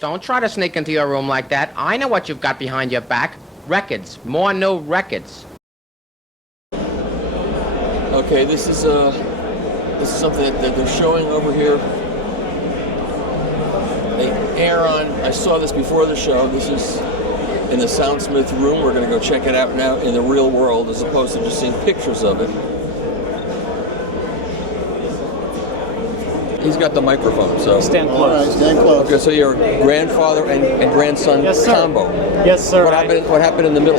Don't try to sneak into your room like that. I know what you've got behind your back. Records. More new records. Okay, this is something that they're showing over here. Airon, I saw this before the show. This is in the Soundsmith room. We're going to go check it out now in the real world as opposed to just seeing pictures of it. He's got the microphone, so... Stand close. All right, stand close. Okay, so you're grandfather and grandson combo. Yes, sir. What happened in the middle?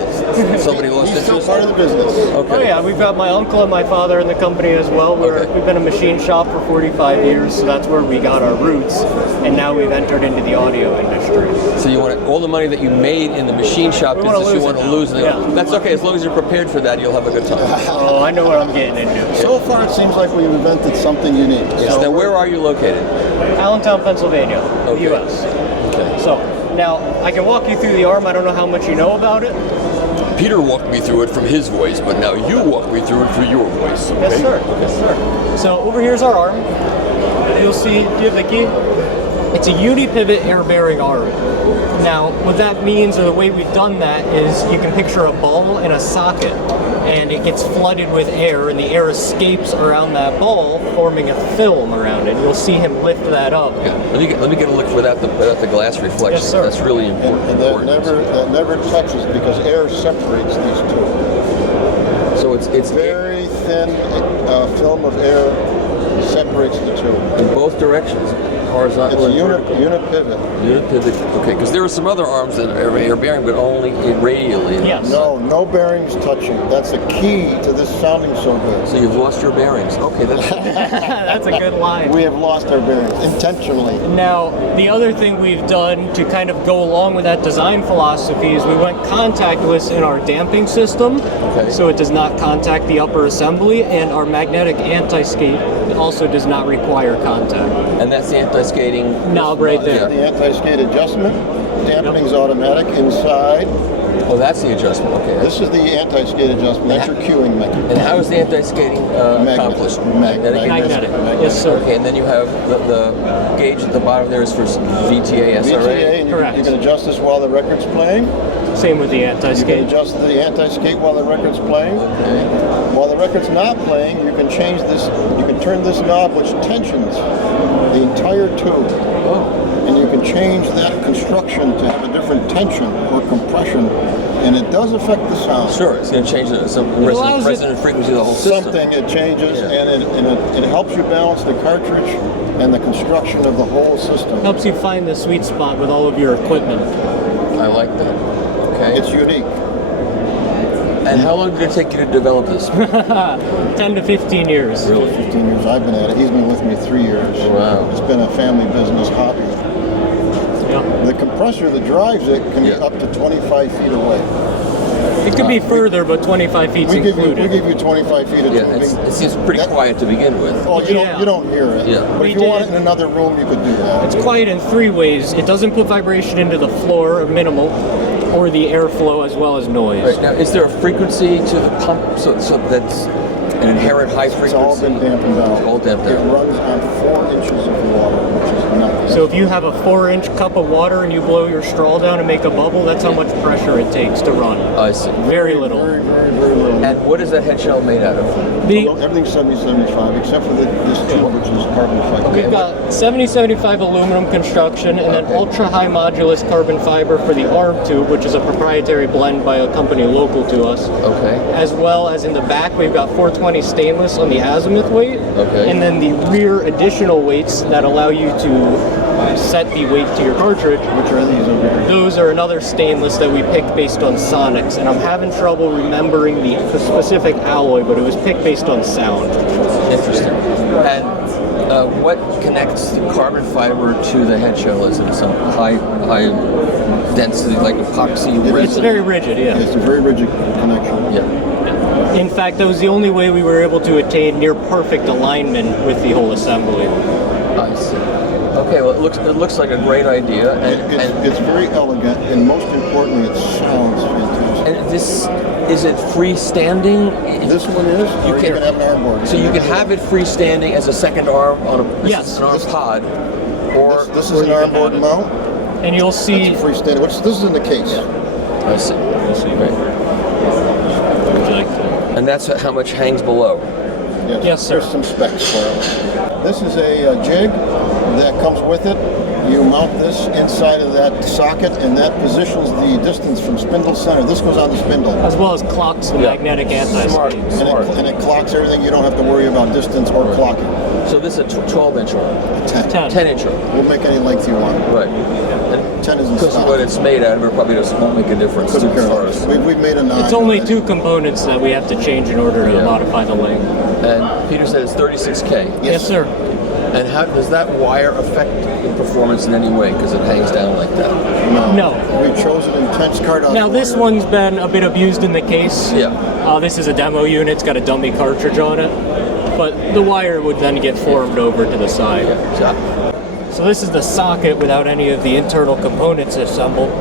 Somebody lost He's still interest? part of the business. Okay. Oh yeah, we've got my uncle and my father in the company as well. We've been a machine shop for 45 years, so that's where we got our roots. And now we've entered into the audio industry. So you want all the money that you made in the machine shop business, you want to lose it. Yeah. That's okay, as long as you're prepared for that, you'll have a good time. Oh, I know what I'm getting into. So far, it seems like we invented something unique. Yes. Now, where are you located? Allentown, Pennsylvania, Okay. U.S. Okay. So, now, I can walk you through the arm. I don't know how much you know about it. Peter walked me through it from his voice, but now you walk me through it through your voice. Okay? Yes, sir. Yes, sir. So, over here's our arm. You'll see, do you have the key? It's a unipivot air-bearing arm. Now, what that means, or the way we've done that, is you can picture a ball in a socket, and it gets flooded with air, and the air escapes around that ball, forming a film around it. You'll see him lift that up. Yeah. Let me get a look without the glass reflection. Yes, sir. That's really important. And that never touches because air separates these two. So it's Very thin film of air separates the two. in both directions, horizontal It's and vertical. unipivot. Unipivot. Okay, because there are some other arms that are air bearing, but only radially. Yes. No bearings touching. That's the key to this sounding so good. So you've lost your bearings. Okay, that's That's a good line. We have lost our bearings intentionally. Now, the other thing we've done to kind of go along with that design philosophy is we went contactless in our damping system, so it does not contact the upper assembly, and our magnetic anti-skate also does not require contact. and that's the anti-skating Knob right there. The anti-skate adjustment, dampening's automatic inside. Oh, that's the adjustment. Okay. This is the anti-skate adjustment. That's your cueing mechanism. And how is the anti-skating accomplished? Magnetic. Yes, sir. Okay, and then you have the gauge at the bottom there is for VTA, SRA. VTA, and Correct. you can adjust this while the record's playing. Same with the You can anti-skate. adjust the anti-skate while the record's playing. Okay. While the record's not playing, you can change this. You can turn this knob, which tensions the entire tube. Oh. And you can change that construction to have a different tension or compression, and it does affect the sound. Sure, it's going to change the allows resonant frequency of the whole system. Something it changes, Yeah. and it helps you balance the cartridge and the construction of the whole system. Helps you find the sweet spot with all of your equipment. I like that. Okay. It's unique. And how long did it take you to develop this? 10 to 15 years. Really? 15 years I've been at it. He's been with me 3 years. Wow. It's been a family business hobby. Yeah. The compressor that drives it can Yeah. be up to 25 feet away. It could be further, but 25 feet's We give included. you 25 feet of Yeah, tubing. it seems pretty That- quiet to begin with. Oh, Yeah. you don't hear it. Yeah. But if We you want it did. in another room, you could do that. It's quiet in 3 ways. It doesn't put vibration into the floor, or minimal, or the airflow as well as noise. Right, now, is there a frequency to the pump so that's an inherent high It's frequency? all been dampened down. It's all dampened It down. runs on 4 inches of water, which is nothing. So if you have a 4-inch cup of water and you blow your straw down and make a bubble, that's how much pressure it takes to run. I see. Very little. Very little. And what is that head shell made out of? Everything's 70-75 except for this tube, which is carbon fiber. Okay. We've got 70-75 aluminum construction and then Okay. ultra-high modulus carbon fiber for the arm tube, which is a proprietary blend by a company local to us. Okay. As well as in the back, we've got 420 stainless on the azimuth weight. Okay. And then the rear additional weights that allow you to set the weight to your cartridge. Which are these over here? Those are another stainless that we picked based on sonics, and I'm having trouble remembering the specific alloy, but it was picked based on sound. Interesting. And what connects the carbon fiber to the head shell? Is it some high density, like epoxy It's resin? very rigid, yeah. It's a very rigid connection. Yeah. In fact, that was the only way we were able to attain near perfect alignment with the whole assembly. I see. Okay, well, it looks like a great idea, It's very elegant, and most importantly, it sounds fantastic. and this is it freestanding? This one is, You or you can have an armboard. So you can have it freestanding as a second arm on a Yes. an arm pod, or This is an armboard mount. and you'll see. That's a freestanding. This is in the case. I see. Right. Would you like to? And that's how much hangs below. Yes, sir. There's some specs for it. This is a jig that comes with it. You mount this inside of that socket, and that positions the distance from spindle center. This goes on the spindle. As well as clocks the magnetic anti-skid. And it clocks everything. You don't have to worry about distance or clocking. So this is a 12-inch arm. 10-inch arm. We'll make any length you want. Right. And 10 isn't because of what it's made out of, it probably won't make a difference. Couldn't care less. We've made a 9. It's only 2 components that we have to change in order to modify the length. And Peter said it's 36K. Yes, sir. And how does that wire affect the performance in any way? Because it hangs down like that. No. We chose an intense card out. Now this one's been a bit abused in the case. Yeah. This is a demo unit. It's got a dummy cartridge on it. But the wire would then get formed over to the side. So this is the socket without any of the internal components assembled.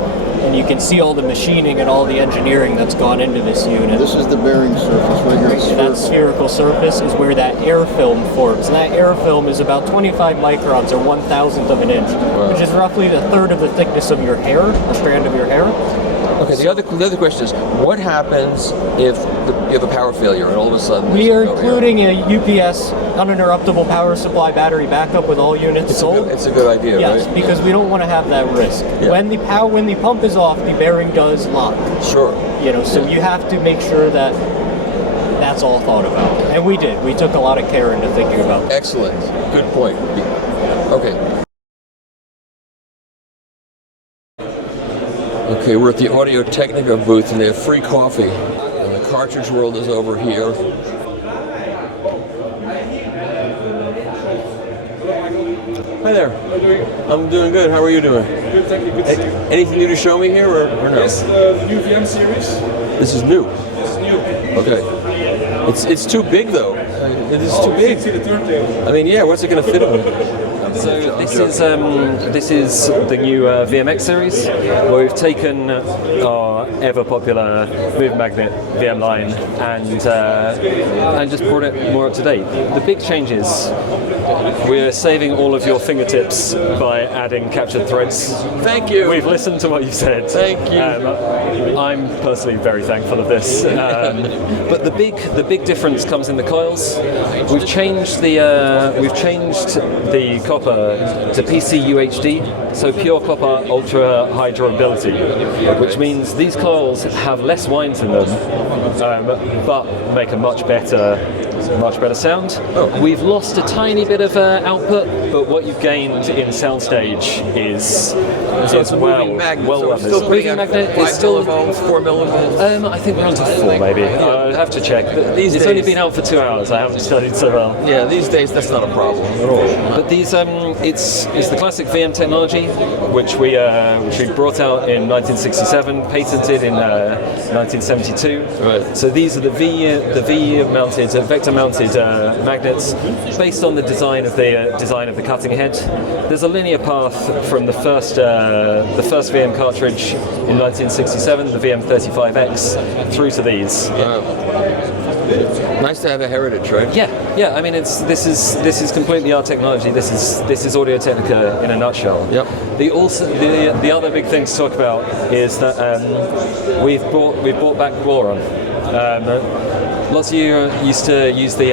And you can see all the machining and all the engineering that's gone into this unit. This is the bearing surface right here. That spherical surface is where that air film forms. And that air film is about 25 microns or 1/1000th of an inch, which is roughly the third of the thickness of your hair, a strand of your hair. Okay, the other question is, what happens if you have a power failure and all of a sudden... We are including a UPS, uninterruptible power supply battery backup with all units sold. It's a good idea, yes, right? because we don't want to have that risk. Yeah. When the pump is off, the bearing does lock. Sure. So you have to make sure that that's all thought about. And we did. We took a lot of care into thinking about that. Excellent. Good point. Okay. Okay, we're at the Audio-Technica booth and they have free coffee. And the cartridge world is over here. Hi there. How are you doing? I'm doing good. How are you doing? Good, thank you. Good to see you. Anything new to show me here or no? Yes, the new VM series. This is new. It's new. Okay. It's too big though. It is too big. See the turntable. I mean, yeah. What's it going to fit in? So this is the new VMX series, where we've taken our ever popular move magnet VM line and just brought it more up to date. The big change is we're saving all of your fingertips by adding captured threads. Thank you. We've listened to what you said. Thank you. I'm personally very thankful of this. But the big difference comes in the coils. We've changed the copper to PC UHD, so pure copper ultra high durability, which means these coils have less winds in them, but make a much better sound. We've lost a tiny bit of output, but what you've gained in soundstage is it's a moving magnet. Well, so it's still moving magnet. It's still 4 millivolts. I think we're on to 4 maybe. I'll have to check. It's only been out for 2 hours. I haven't studied so well. Yeah, these days that's not a problem at all. But these, it's the classic VM technology, which we brought out in 1967, patented in 1972. Right. So these are the V mounted, vector mounted magnets, based on the design of the cutting head. There's a linear path from the first VM cartridge in 1967, the VM35X, through to these. Nice to have a heritage, right? Yeah. I mean, this is completely our technology. This is Audio-Technica in a nutshell. Yep. The other big thing to talk about is that we've brought back boron. Lots of you used to use the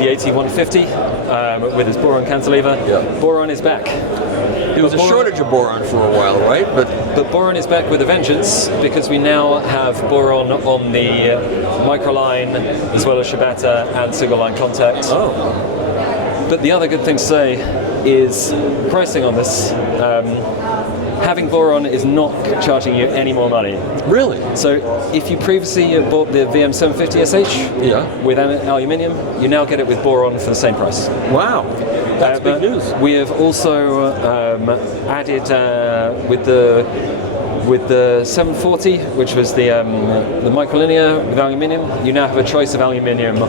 AT150 with its boron cantilever. Yeah. Boron is back. There was a shortage of boron for a while, right? But boron is back with a vengeance, because we now have boron on the microline as well as Shibata and single line contact. But the other good thing to say is pricing on this. Having boron is not charging you any more money. Really? So if you previously bought the VM750SH with aluminium, you now get it with boron for the same price. Wow. That's big news. We have also added with the 740, which was the microlinear with aluminium. You now have a choice of aluminium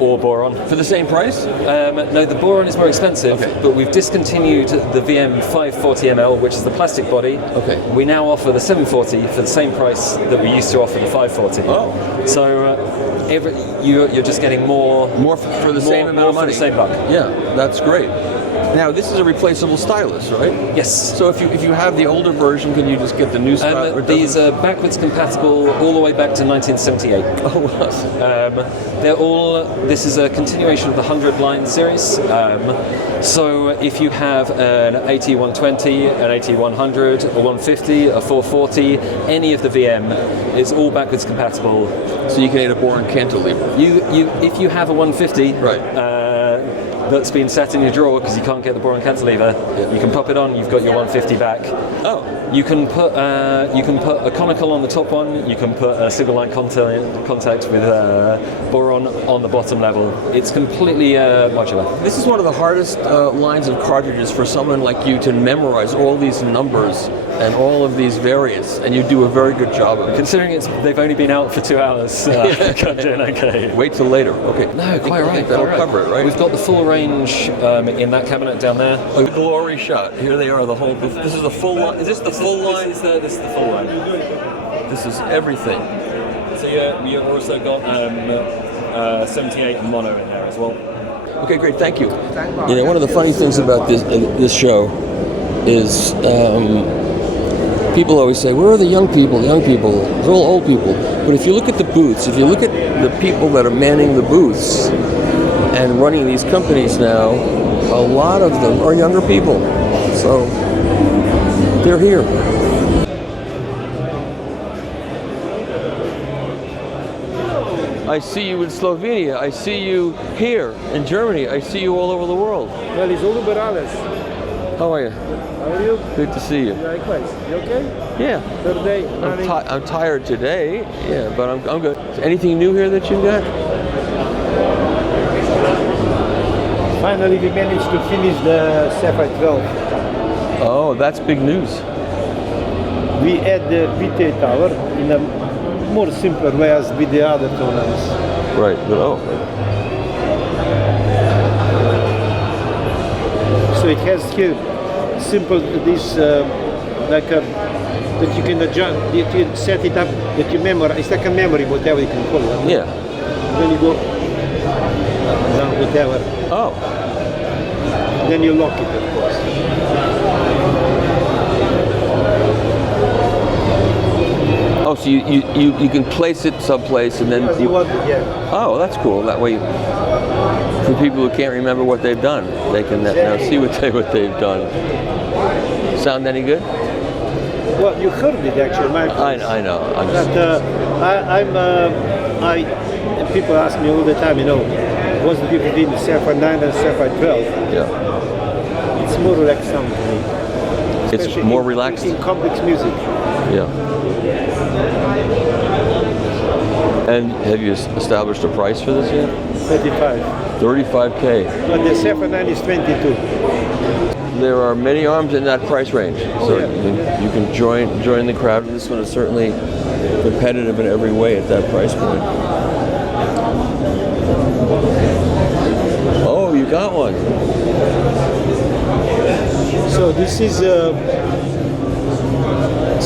or boron. For the same price? No, the boron is more expensive, but we've discontinued the VM540ml, which is the plastic body. Okay. We now offer the 740 for the same price that we used to offer the 540. Oh. So you're just getting more for the same amount of money. For the same buck. Yeah, that's great. Now this is a replaceable stylus, right? Yes. So if you have the older version, can you just get the new stylus? These are backwards compatible all the way back to 1978. Oh, wow. They're all. This is a continuation of the 100 line series. So if you have an AT120, an AT100, a 150, a 440, any of the VM, it's all backwards compatible. So you can add a boron cantilever. If you have a 150, Right. That's been set in your drawer because you can't get the boron cantilever, you can pop it on. You've got your 150 back. Oh. You can put a conical on the top one. You can put a single line contact with boron on the bottom level. It's completely modular. This is one of the hardest lines of cartridges for someone like you to memorize all these numbers and all of these variants, and you do a very good job of it. Considering they've only been out for 2 hours, I'm doing okay. Wait till later. Okay. No, quite right. That'll quite right. cover it, right? We've got the full range in that cabinet down there. A glory shot. Here they are. The whole. This is the full line. Is this the full line? This is the full line. This is everything. So you've also got 78 mono in there as well. Okay, great. Thank you. You know, one of the funny things about this show is people always say, "Where are the young people? Young people? They're all old people." But if you look at the booths, if you look at the people that are manning the booths and running these companies now, a lot of them are younger people. So they're here. I see you in Slovenia. I see you here in Germany. I see you all over the world. Well, it's all over alles. How are you? How are you? Good to see you. Likewise. You okay? Yeah. Third day. I'm tired today. Yeah, but I'm good. Anything new here that you've got? Finally, we managed to finish the Sapphire 12. Oh, that's big news. We add the VT tower in a more simpler way as with the other Tonearms. Right. Oh. So it has here simple this like a that you can adjust, you can set it up that you memorize. It's like a memory, whatever you can call it. Yeah. Then you go down whatever. Oh. Then you lock it, of course. Oh, so you can place it someplace and then. Oh, that's cool. That way, for people who can't remember what they've done, they can now see what they've done. Sound any good? Well, you heard it actually. I know. But people ask me all the time, you know, what's the difference between the Sapphire 9 and Sapphire 12? Yeah. It's more relaxed sound to me. It's Especially more relaxed? in complex music. Yeah. And have you established a price for this yet? 35. 35K. But the Sapphire 9 is 22. There are many arms in that price range, so you can join the crowd. This one is certainly competitive in every way at that price point. Oh, you got one. So this is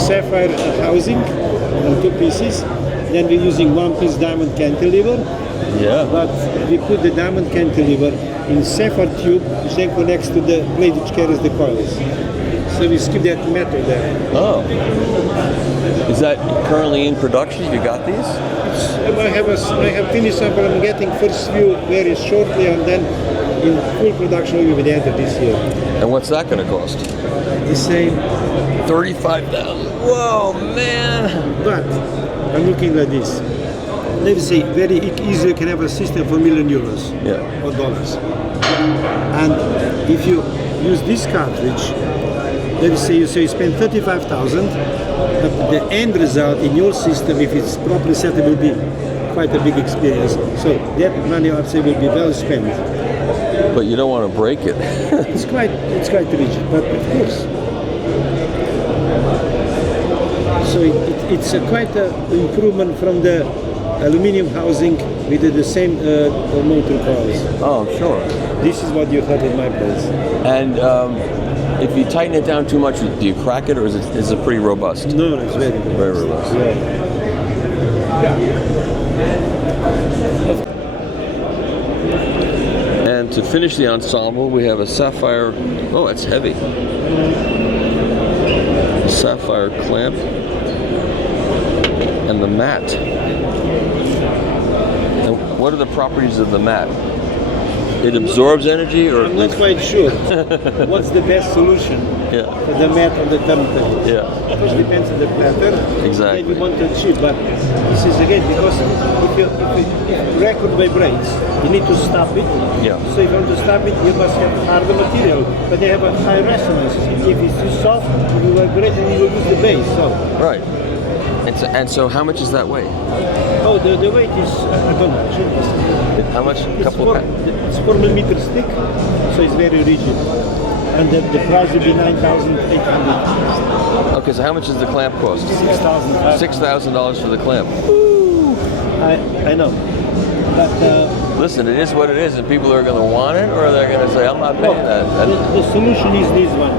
Sapphire housing on 2 pieces. Then we're using 1-piece diamond cantilever. Yeah. But we put the diamond cantilever in Sapphire tube, which then connects to the blade which carries the coils. So we skip that metal there. Oh. Is that currently in production? Have you got these? I have finished some, but I'm getting first few very shortly, and then in full production will be the end of this year. And what's that going to cost? The same. 35,000. Whoa, man. But I'm looking like this. Let me say, very easily you can have a system for €1 million or dollars. And if you use this cartridge, let me say you spend 35,000, but the end result in your system, if it's properly set, it will be quite a big experience. So that money, I'd say, will be well spent. But you don't want to break it. It's quite rigid, but of course. So it's quite an improvement from the aluminum housing with the same motor coils. Oh, I'm sure. This is what you had in my place. And if you tighten it down too much, do you crack it, or is it pretty robust? No, it's very good. Very robust. And And to finish the ensemble, we have a sapphire. Oh, that's heavy. A sapphire clamp and the mat. And what are the properties of the mat? It absorbs energy, or I'm not quite sure. What's the best solution for the mat on the turntable? Yeah. It depends on the platter. Exactly. That you want to achieve, but this is again because if record vibrates, you need to stop it. Yeah. So if you want to stop it, you must have harder material, but they have a high resonance. If it's too soft, it will vibrate and you will lose the bass. So. Right. And so how much is that weigh? Oh, the weight is I don't know. How much? It's 4 millimeters thick, so it's very rigid. And the price will be 9,800. Okay, so how much does the clamp cost? $6,000. $6,000 for the clamp. I know. But listen, it is what it is, and people are going to want it, or they're going to say, I'm not paying that. The solution is this one.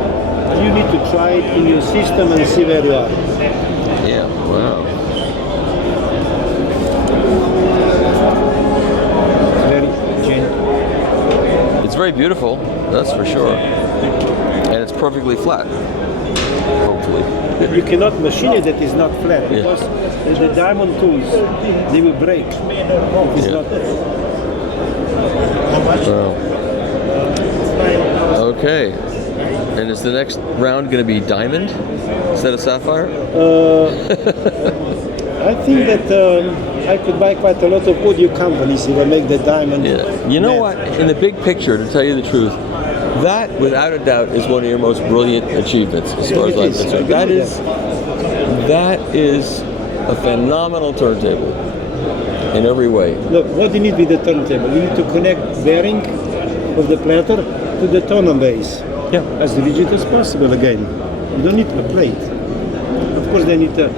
You need to try it in your system and see where you are. Yeah, wow. Very gentle. It's very beautiful, that's for sure. And it's perfectly flat, hopefully. You cannot machine it that is not flat, because the diamond tools, they will break. It's not. Okay. And is the next round going to be diamond instead of sapphire? I think that I could buy quite a lot of audio companies if I make the diamond. Yeah. You know what? In the big picture, to tell you the truth, that without a doubt is one of your most brilliant achievements as far as I'm concerned. That is a phenomenal turntable in every way. Look, what you need with the turntable, you need to connect bearing of the platter to the tonearm base. Yeah. As rigid as possible again. You don't need a plate. Of course they need a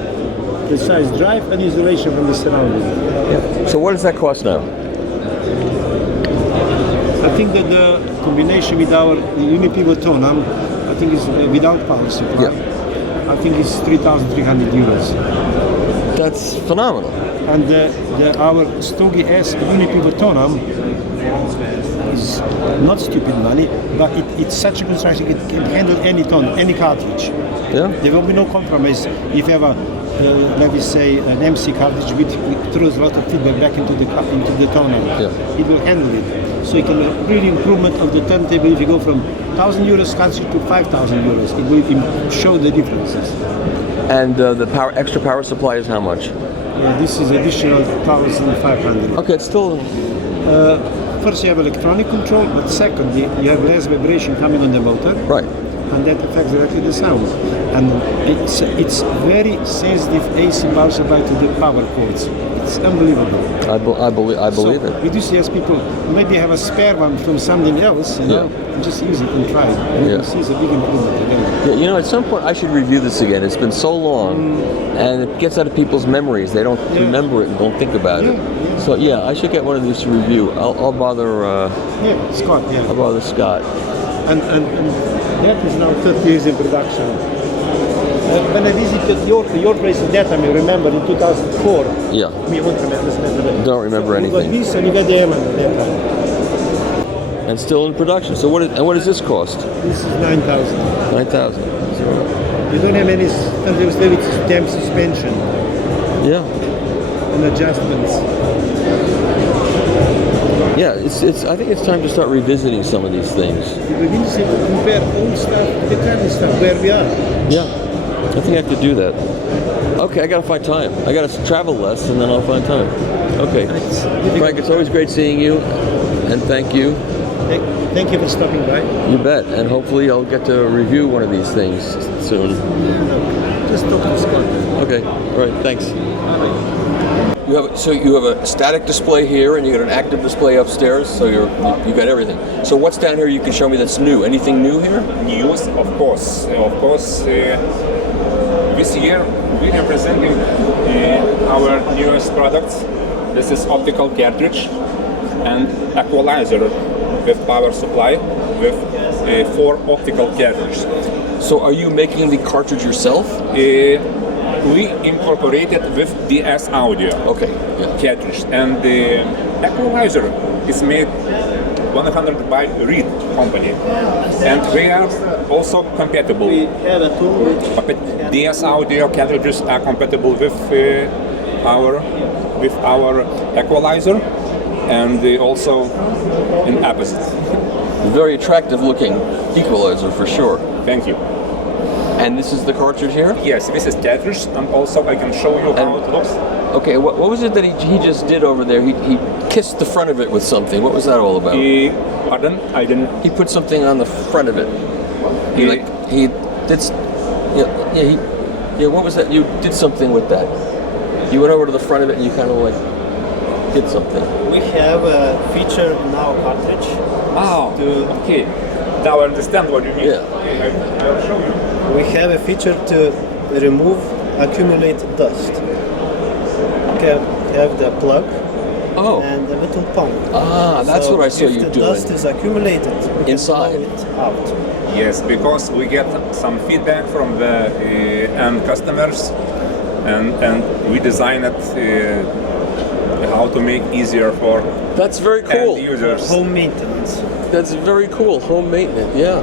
precise drive and isolation from the surrounding. Yeah. So what does that cost now? I think that the combination with our unipivot tonearm, I think is without power supply. Yeah. I think it's 3,300 euros. That's phenomenal. And our Stogie S unipivot tonearm is not stupid money, but it's such a construction, it can handle any tone, any cartridge. Yeah. There will be no compromise if you have a, let me say, an MC cartridge which throws a lot of feedback back into the tonearm. Yeah. It will handle it. So it can really improvement of the turntable if you go from 1,000 euros cartridge to 5,000 euros. It will show the differences. And the extra power supply is how much? This is additional 1,500. Okay, it's still. First, you have electronic control, but secondly, you have less vibration coming on the motor. Right. And that affects directly the sound. And it's very sensitive AC power supply to the power cords. It's unbelievable. I believe it. We do see as people maybe have a spare one from something else, you know, just use it and try it. And you see it's a big improvement again. Yeah, you know, at some point I should review this again. It's been so long, and it gets out of people's memories. They don't remember it and don't think about it. So yeah, I should get one of these to review. I'll bother. Scott. Yeah. I'll bother Scott. And that is now 30 years in production. When I visited your place in that time, I remember in 2004. Yeah. I mean, I won't remember. Don't remember anything. You got this and you got the M at that time. And still in production. So what does this cost? This is 9,000. 9,000. You don't have any turntables there with stem suspension. Yeah. And adjustments. Yeah, it's. I think it's time to start revisiting some of these things. We begin to compare old stuff to the current stuff where we are. Yeah, I think I have to do that. Okay, I gotta find time. I gotta travel less, and then I'll find time. Okay, Frank, it's always great seeing you, and thank you. Thank you for stopping by. You bet, and hopefully I'll get to review one of these things soon. Just talk to Scott. Okay, all right, thanks. You have a static display here, and you got an active display upstairs. So you got everything. So what's down here you can show me that's new? Anything new here? News, of course. This year we are presenting our newest products. This is optical cartridge and equalizer with power supply with 4 optical cartridges. So are you making the cartridge yourself? We incorporated with DS audio cartridge, and the equalizer is made 100 by Reed company, and we are also compatible. DS audio cartridges are compatible with our equalizer, and also in opposite. Very attractive looking equalizer for sure. Thank you. And this is the cartridge here? Yes, this is Cartridge, and also I can show you how it looks. Okay, what was it that he just did over there? He kissed the front of it with something. What was that all about? Pardon? I didn't. He put something on the front of it. What was that? You did something with that. You went over to the front of it and you kind of like did something. We have a feature in our cartridge. Oh, okay. Now I understand what you mean. Yeah. I'll show you. We have a feature to remove accumulated dust. We have the plug and a little pump. Ah, that's what I saw you doing. If the dust is accumulated, we inside can blow it out. Yes, because we get some feedback from the end customers, and we design it how to make easier for that's very cool. end users. Home maintenance. That's very cool. Home maintenance. Yeah,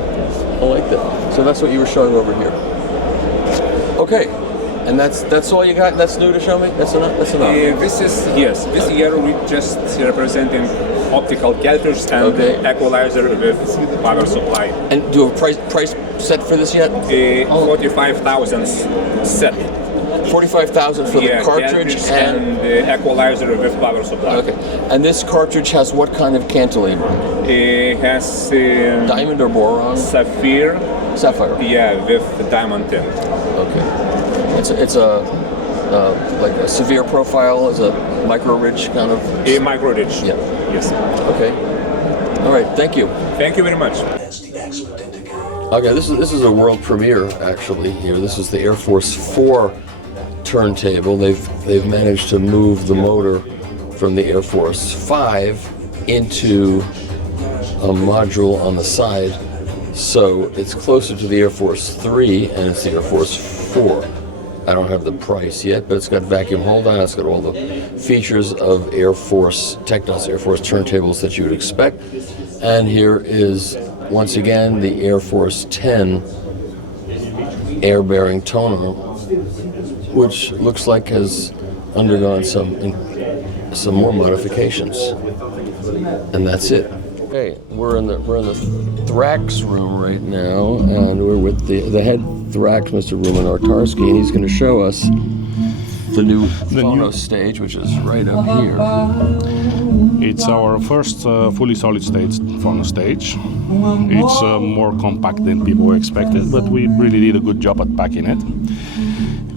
I like that. So that's what you were showing over here. Okay, and that's all you got. That's new to show me. That's enough. That's enough. This year we just representing optical cartridge and equalizer with power supply. And do you have a price set for this yet? 45,000 set. 45,000 for the cartridge and the equalizer with power supply. Okay. And this cartridge has what kind of cantilever? It has diamond or boron? Safir. Sapphire. Yeah, with diamond tint. Okay. It's a like a severe profile, is a micro ridge kind of. A micro ridge. Yeah. Yes. Okay. All right. Thank you. Thank you very much. Okay. This is a world premiere actually. Here, this is the Air Force 4 turntable. They've managed to move the motor from the Air Force 5 into a module on the side, so it's closer to the Air Force 3 and it's the Air Force 4. I don't have the price yet, but it's got vacuum hold on, it's got all the features of Air Force, Technos Air Force turntables that you would expect. And here is, once again, the Air Force 10 air-bearing toner, which looks like has undergone some more modifications. And that's it. Okay, we're in the Thrax room right now, and we're with the head Thrax, Mr. Roman Artarsky, and he's going to show us the new phono stage, which is right up here. It's our first fully solid-state phono stage. It's more compact than people expected, but we really did a good job at packing it.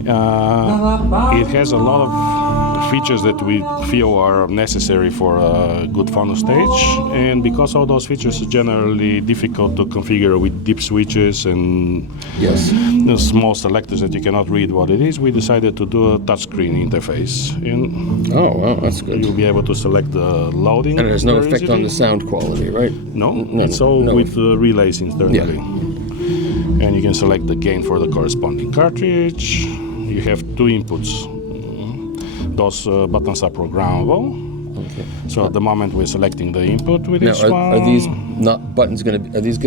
It has a lot of features that we feel are necessary for a good phono stage, and because all those features are generally difficult to configure with deep switches and small selectors that you cannot read what it is, we decided to do a touchscreen interface. And oh wow, that's good. You'll be able to select the loading. And it has no effect on the sound quality, right? No, it's all with relays internally. Yeah. And you can select the gain for the corresponding cartridge. You have two inputs. Those buttons are programmable. Okay. So at the moment we're selecting the input with each one. Are these not buttons going to be? Are these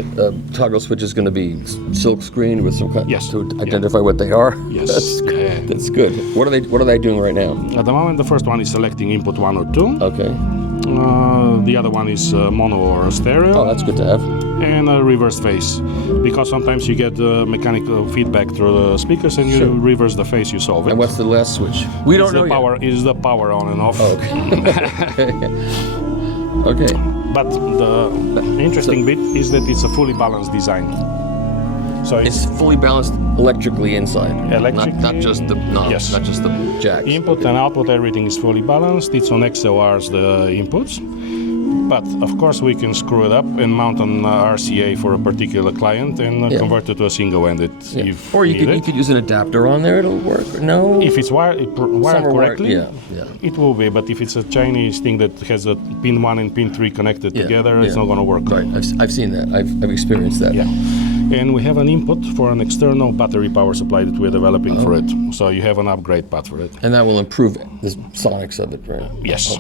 toggle switches going to be silk screened with some kind to identify what they are? Yes. That's good. What are they doing right now? At the moment, the first one is selecting input 1 or 2. Okay. The other one is mono or stereo. Oh, that's good to have. And a reverse phase, because sometimes you get mechanical feedback through the speakers, and you reverse the phase, you solve it. And what's the last switch? We don't know yet. It is the power on and off. Oh, okay. Okay. But the interesting bit is that it's a fully balanced design. So it's fully balanced electrically inside. Electrically, not just the knobs, not just the jacks. Input and output, everything is fully balanced. It's on XLRs, the inputs. But of course we can screw it up and mount an RCA for a particular client and convert it to a single-ended. Or you could use an adapter on there, it'll work. No? If it's wired correctly, it will be. But if it's a Chinese thing that has a pin 1 and pin 3 connected together, it's not going to work. Right, I've seen that. I've experienced that. Yeah. And we have an input for an external battery power supply that we're developing for it. So you have an upgrade path for it. And that will improve the sonics of it, right? Yes.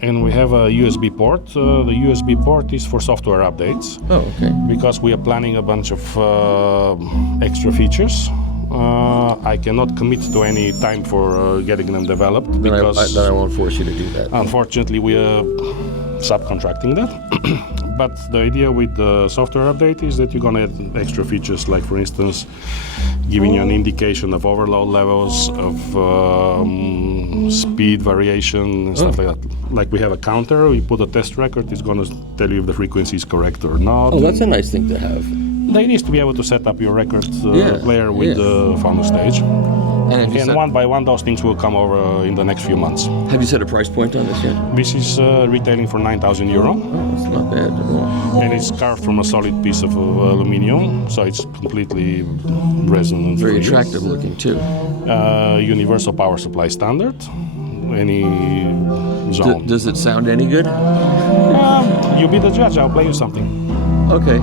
And we have a USB port. The USB port is for software updates. Oh, okay. Because we are planning a bunch of extra features. I cannot commit to any time for getting them developed. Then I won't force you to do that. Unfortunately, we are subcontracting that. But the idea with the software update is that you're going to add extra features, like for instance, giving you an indication of overload levels, of speed variation, and stuff like that. Like we have a counter, we put a test record, it's going to tell you if the frequency is correct or not. Oh, that's a nice thing to have. The idea is to be able to set up your record player with the phono stage. And one by one, those things will come over in the next few months. Have you set a price point on this yet? This is retailing for €9,000. Oh, that's not bad at all. And it's carved from a solid piece of aluminium, so it's completely resonant. Very attractive looking too. Universal power supply standard. Any zone. Does it sound any good? You be the judge. I'll play you something. Okay.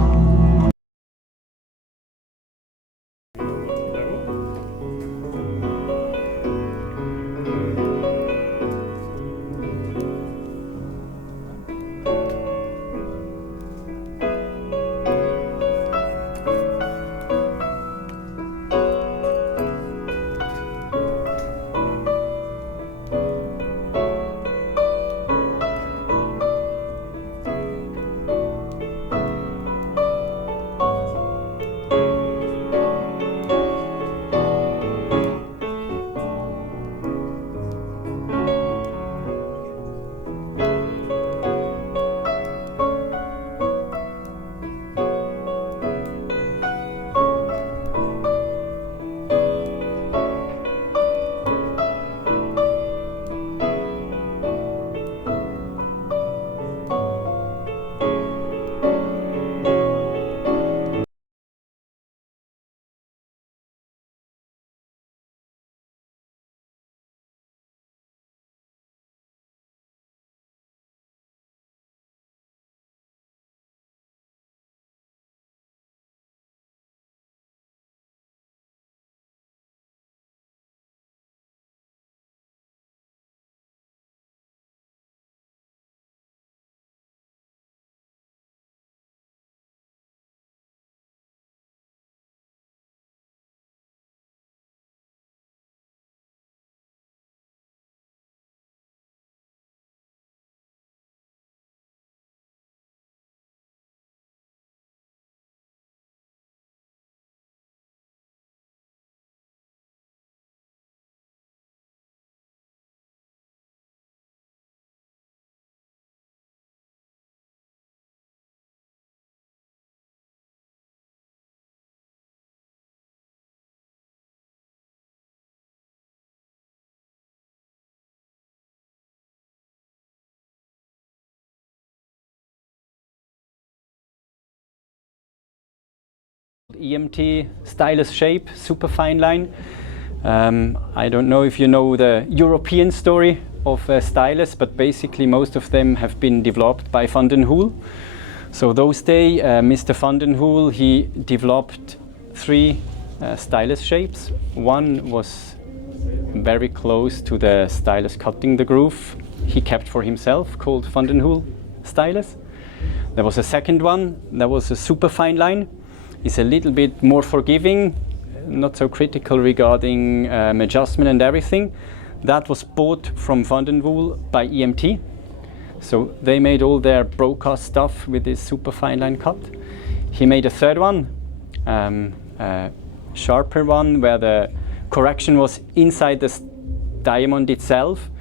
EMT stylus shape, super fine line. I don't know if you know the European story of stylus, but basically most of them have been developed by Van den Hoel. So those days, Mr. Van den Hoel, he developed 3 stylus shapes. One was very close to the stylus cutting the groove. He kept for himself, called Van den Hoel stylus. There was a second one, that was a super fine line. It's a little bit more forgiving, not so critical regarding adjustment and everything. That was bought from Van den Hoel by EMT. So they made all their broadcast stuff with this super fine line cut. He made a third one, a sharper one, where the correction was inside the diamond itself,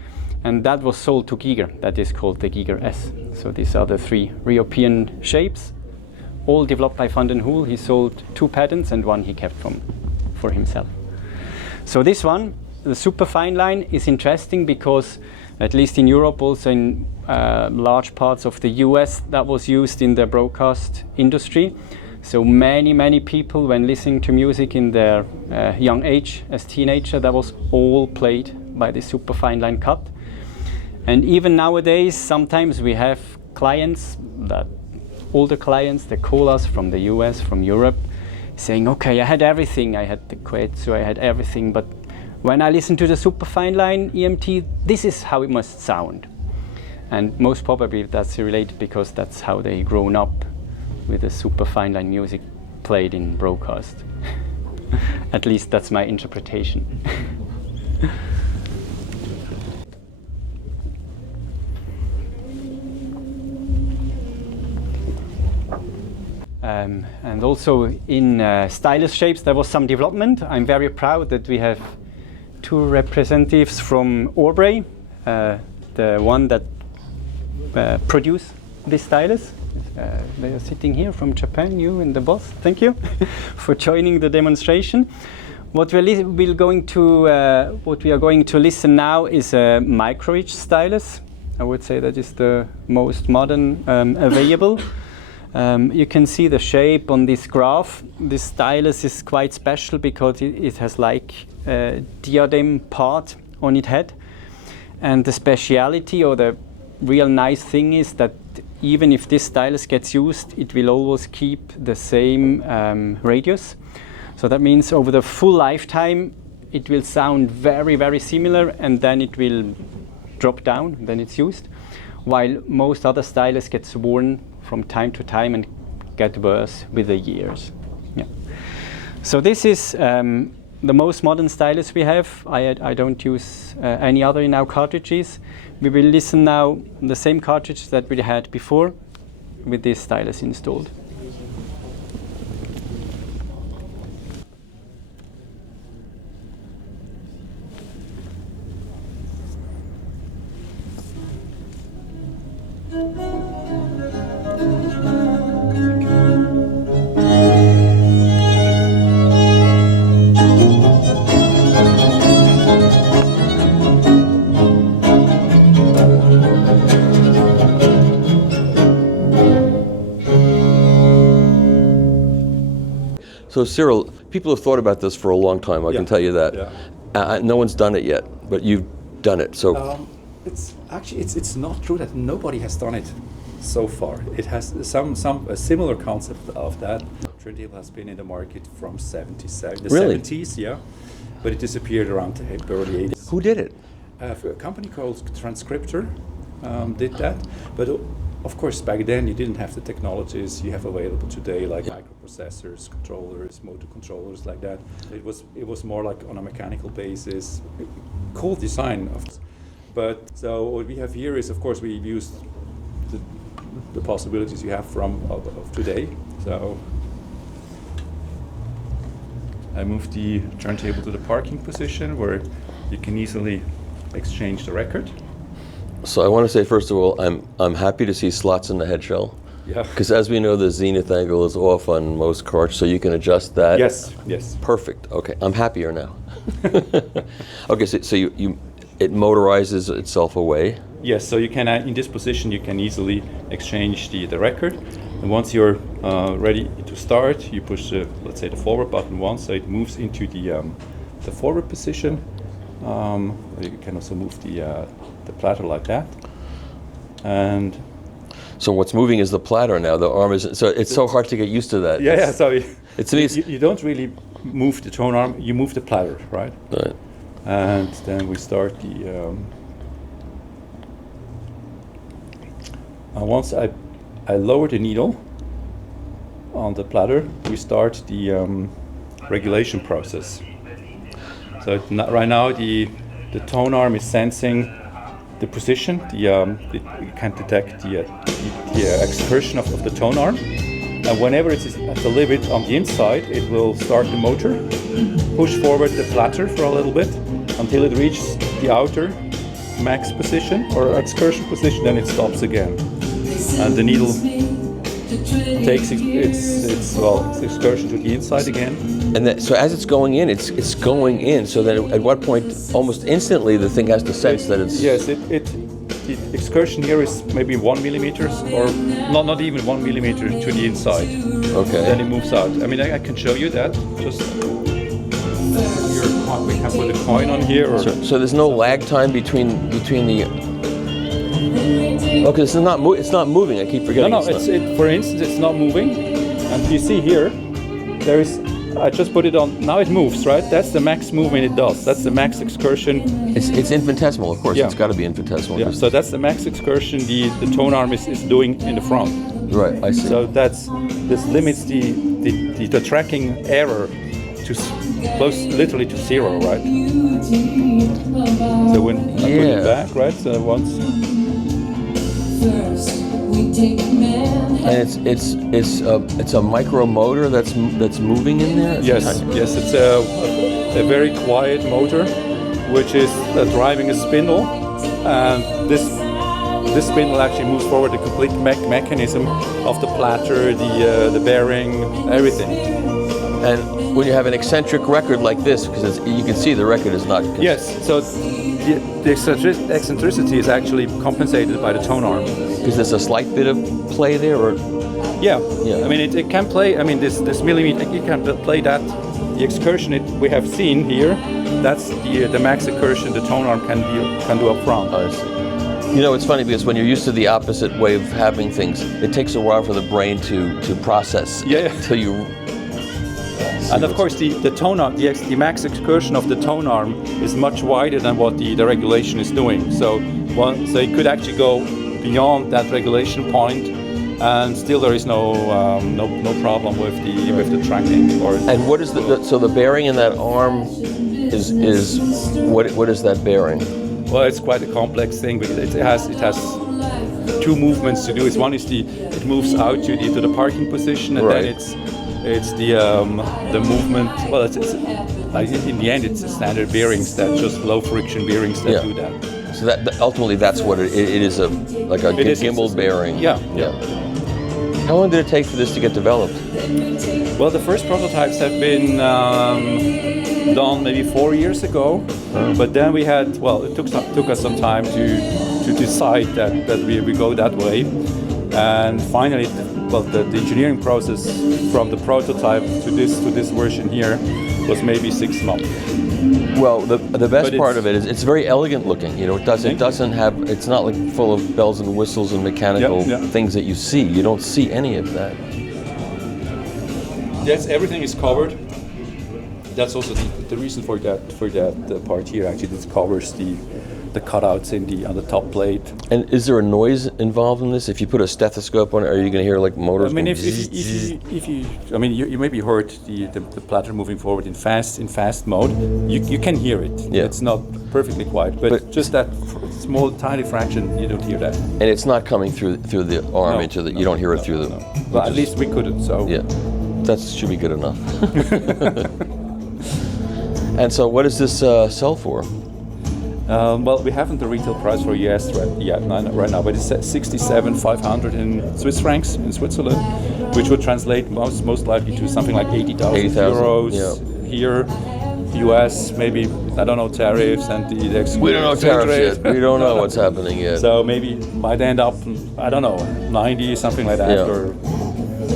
and that was sold to Giger. That is called the Giger S. So these are the 3 European shapes, all developed by Van den Hoel. He sold 2 patents and 1 he kept for himself. So this one, the super fine line, is interesting because, at least in Europe, also in large parts of the US, that was used in the broadcast industry. So many people, when listening to music in their young age, as teenager, that was all played by the super fine line cut. And even nowadays, sometimes we have clients that older clients, they call us from the US, from Europe, saying, okay, I had everything. I had the Kuzma, I had everything, but when I listen to the super fine line EMT, this is how it must sound. And most probably that's related because that's how they grown up with the super fine line music played in broadcast. At least that's my interpretation. And also in stylus shapes there was some development. I'm very proud that we have two representatives from Orbray, the one that produced this stylus. They are sitting here from Japan, you and the boss. Thank you for joining the demonstration. What we are going to listen now is a micro-reach stylus. I would say that is the most modern available. You can see the shape on this graph. This stylus is quite special because it has like a diadem part on its head. And the speciality or the real nice thing is that even if this stylus gets used, it will always keep the same radius. So that means over the full lifetime, it will sound very, very similar, and then it will drop down, then it's used. While most other stylus gets worn from time to time and get worse with the years. Yeah. So this is the most modern stylus we have. I don't use any other in our cartridges. We will listen now the same cartridge that we had before with this stylus installed. So Cyril, people have thought about this for a long time, I can tell you that. Yeah. No one's done it yet, but you've done it. So it's actually it's not true that nobody has done it so far. It has a similar concept of that. Turntable has been in the market from the Really? 70s, yeah, but it disappeared around the early 80s. Who did it? A company called Transcriptor did that, but of course back then you didn't have the technologies you have available today, like microprocessors, controllers, motor controllers, like that. It was more like on a mechanical basis. Cool design, but so what we have here is, of course, we've used the possibilities you have of today. So I moved the turntable to the parking position where you can easily exchange the record. So I want to say, first of all, I'm happy to see slots in the head shell. Yeah. Because as we know, the zenith angle is off on most carts, so you can adjust that. Yes. Yes. Perfect. Okay, I'm happier now. Okay, so it motorizes itself away. Yes. So you can in this position you can easily exchange the record, and once you're ready to start, you push let's say the forward button once, so it moves into the forward position. You can also move the platter like that, and so what's moving is the platter now. The arm is so it's so hard to get used to that. Yeah. So you don't really move the tone arm. You move the platter, right? Right. And then we start the. Once I lower the needle on the platter, we start the regulation process. So right now the tone arm is sensing the position. It can detect the excursion of the tone arm, and whenever it is at the limit on the inside, it will start the motor, push forward the platter for a little bit until it reaches the outer max position or excursion position, then it stops again, and the needle takes its excursion to the inside again. And so as it's going in, it's going in. So that at what point, almost instantly, the thing has to sense that it's. Yes, the excursion here is maybe 1 millimeter, or not even 1 millimeter to the inside. Okay. Then it moves out. I mean, I can show you that. Just we can put a coin on here. Or so there's no lag time between the. Okay, it's not moving. I keep forgetting. No, for instance, it's not moving. And you see here, there is. I just put it on. Now it moves, right? That's the max movement it does. That's the max excursion. It's infinitesimal, of course. Yeah. It's got to be infinitesimal. Yeah. So that's the max excursion the tone arm is doing in the front. Right. I see. So this limits the tracking error to close literally to zero, right? So when I put it back, right? So once. And it's a micro motor that's moving in there. Yes, it's a very quiet motor, which is driving a spindle, and this spindle actually moves forward the complete mechanism of the platter, the bearing, everything. And when you have an eccentric record like this, because you can see the record is not. Yes, so the eccentricity is actually compensated by the tone arm. Is this a slight bit of play there, or? Yeah. I mean, it can play. I mean, this millimeter, it can play that. The excursion we have seen here, that's the max excursion the tone arm can do up front. I see. You know, it's funny because when you're used to the opposite way of having things, it takes a while for the brain to process. Yeah. Until you. And of course, the tone arm, the max excursion of the tone arm is much wider than what the regulation is doing. So it could actually go beyond that regulation point, and still there is no problem with the tracking. And what is the bearing in that arm is what is that bearing? Well, it's quite a complex thing because it has two movements to do. One is it moves out to the parking position, and then it's the movement. Well, it's in the end it's standard bearings that just low friction bearings that do that. So that ultimately that's what it is, like a gimbal bearing. Yeah. How long did it take for this to get developed? Well, the first prototypes have been done maybe 4 years ago, but then it took us some time to decide that we go that way, and finally, the engineering process from the prototype to this version here was maybe 6 months. Well, the best part of it is it's very elegant looking. You know, it's not like full of bells and whistles and mechanical things that you see. You don't see any of that. Yes, everything is covered. That's also the reason for that part here. Actually, this covers the cutouts on the top plate. And is there a noise involved in this? If you put a stethoscope on it, are you going to hear like motors? I mean, if you maybe heard the platter moving forward in fast mode, you can hear it. Yeah. It's not perfectly quiet, but just that small tiny fraction, you don't hear that. And it's not coming through the arm into the. You don't hear it through the. No. Well, at least we couldn't. So yeah, that should be good enough. And so, what does this sell for? Well, we haven't the retail price for US right now, but it's 67,500 in Swiss francs in Switzerland, which would translate most likely to something like 80,000 euros here. US, maybe, I don't know, tariffs and the we don't know tariffs yet. We don't know what's happening yet. So maybe might end up, I don't know, 90, something like that. Yeah.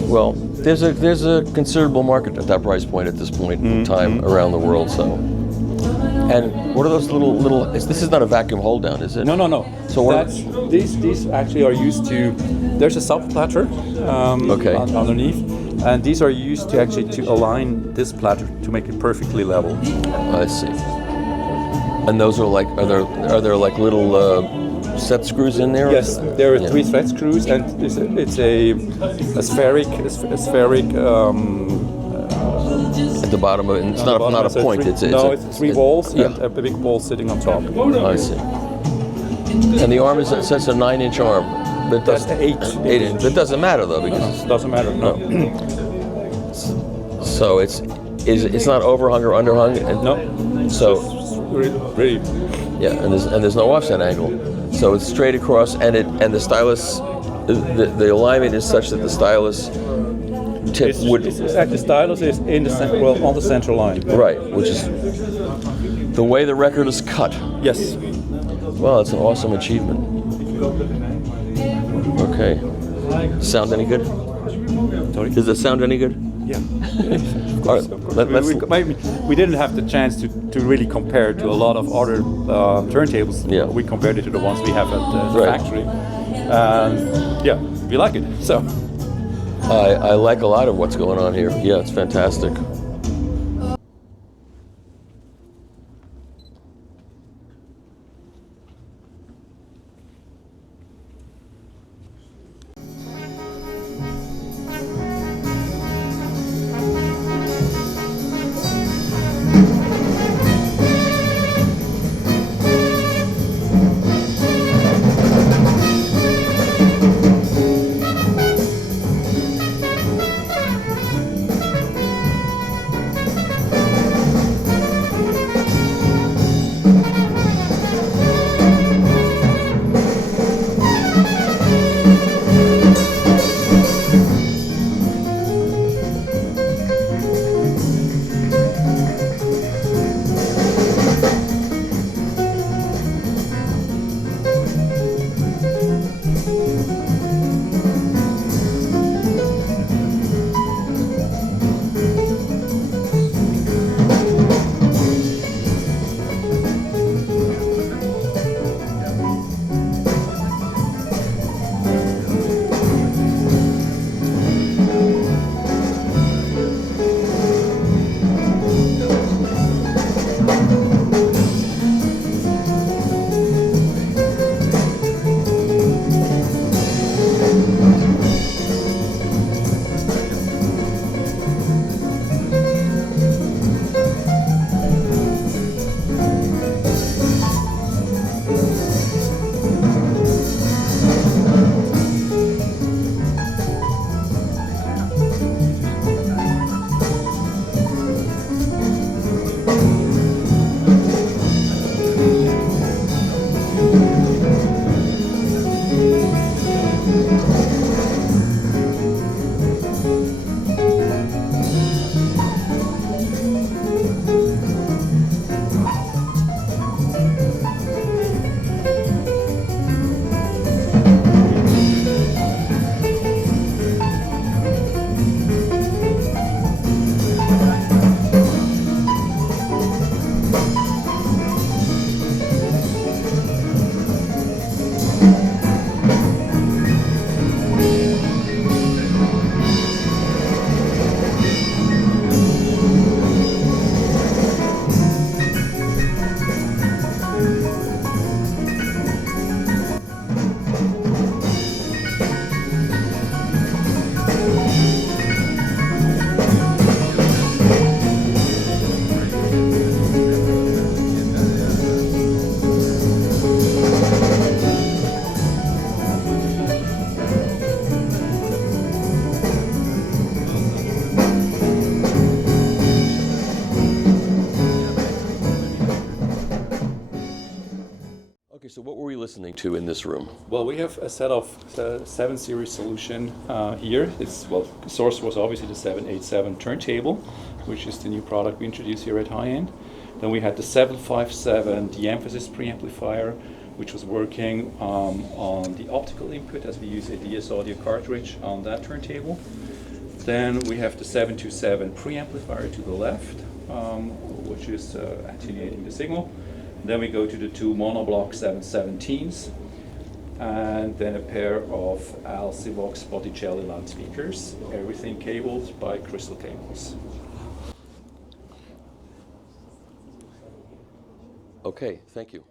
Well, there's a considerable market at that price point at this point in time around the world. So. And what are those little? This is not a vacuum hold down, is it? No. So these actually are used to. There's a sub platter underneath, and these are used to align this platter to make it perfectly level. I see. And those are like are there like little set screws in there? Yes, there are 3 thread screws, and it's a spheric. At the bottom of it, it's not a point. It's 3 balls and a big ball sitting on top. I see. And the arm it's a 9-inch arm, but that's 8 inch. It doesn't matter though because it doesn't matter. No. So it's not overhung or underhung. No. So really. Yeah, and there's no offset angle. So it's straight across, and the stylus, the alignment is such that the stylus. The stylus is in the on the center line. Right, which is the way the record is cut. Yes. Well, it's an awesome achievement. Okay. Sound any good? Sorry? Does it sound any good? Yeah. All right. We didn't have the chance to really compare to a lot of other turntables. Yeah. We compared it to the ones we have at the factory. Yeah, we like it. So I like a lot of what's going on here. Yeah, it's fantastic. So what were we listening to in this room? Well, we have a set of 7 series solution here. The source was obviously the 787 turntable, which is the new product we introduced here at High End. Then we had the 757 de-emphasis preamplifier, which was working on the optical input as we use a DS audio cartridge on that turntable. Then we have the 727 preamplifier to the left, which is attenuating the signal. Then we go to the 2 monoblock 717s, and then a pair of Alcivox Botticelli loudspeakers, everything cabled by crystal cables. Okay, thank you.